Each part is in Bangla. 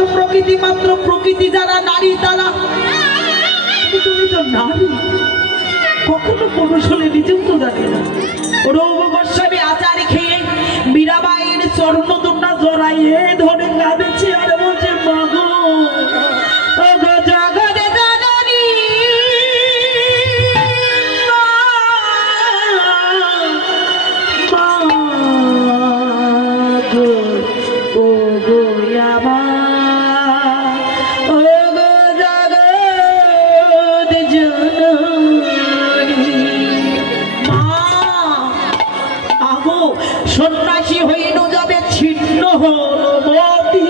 তো প্রকৃতি মাত্র প্রকৃতি যারা, নারী তারা। তুমি তো নারী। কখনো পুরুষ হলে নিজেও তো জানি না। রৌব গোস্বামী আচার হইল যাবে ছিন্ন হল মতি।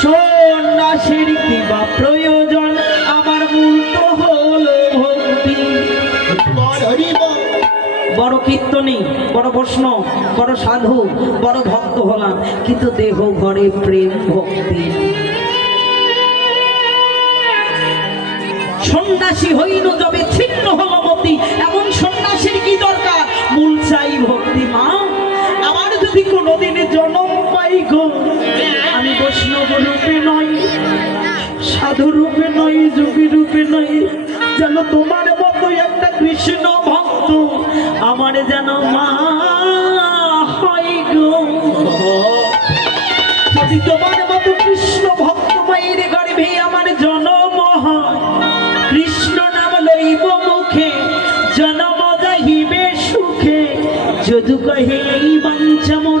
সন্ন্যাসীর কিবা প্রয়োজন? আমার হলো ভক্তি। বড় কীর্তনী, বড় বড় সাধু, বড় ভক্ত হলাম, কিন্তু দেহ ঘরে প্রেম ভক্তি। সন্ন্যাসী হইল যবে ছিন্ন হল যেন তোমার মতো একটা কৃষ্ণ ভক্ত আমার যেন মা হয় যদি তোমার মতো কৃষ্ণ ভক্ত মায়ের গর্ভে আমার জন্ম হয়, কৃষ্ণ নাম লইব মুখে, জন্ম যাহিবে সুখে। যদু কহে, এই বাঞ্ছামন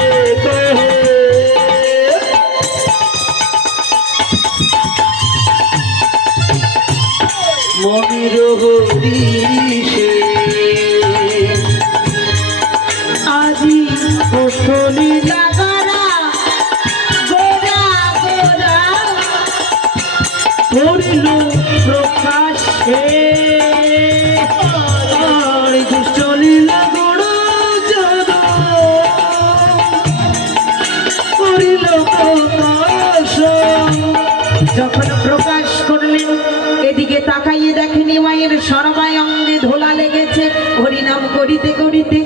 মনির হরিষে। আজি কুশলী লাগরা গোরা গোরা করিল প্রকাশে যখন প্রকাশ তাকাইয়ে দেখেনি মায়ের সরবায় অঙ্গে ধোলা লেগেছে। হরিনাম করিতে করিতে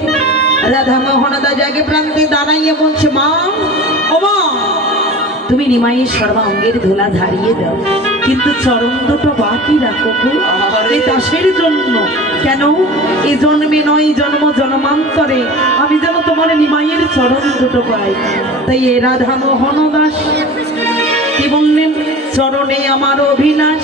রাধা মোহনদা জাগে প্রান্তে দাঁড়াইয়ে বলছে, মা, ও মা, তুমি নিমাইয়ের সর্বা অঙ্গের ধোলা ঝাড়িয়ে দাও। কিন্তু চরণ দুটো বাকি রাখো এই দাসের জন্য। কেন? এই জন্মে নয়, জন্ম জন্মান্তরে। আমি যেন তোমার নিমাইয়ের চরণ দুটো পাই। তাই এ রাধা মোহন দাস, কি বললেন? চরণে আমার অভিনাশ।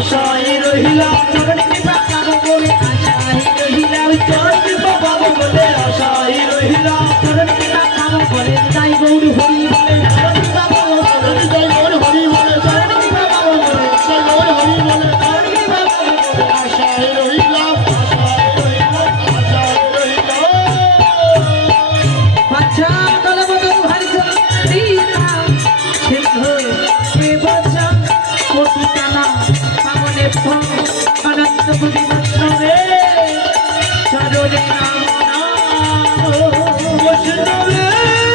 আশায় রহিলাম। অনন্ত কোটি বৈষ্ণবে চরণে নাম নাম বৈষ্ণবে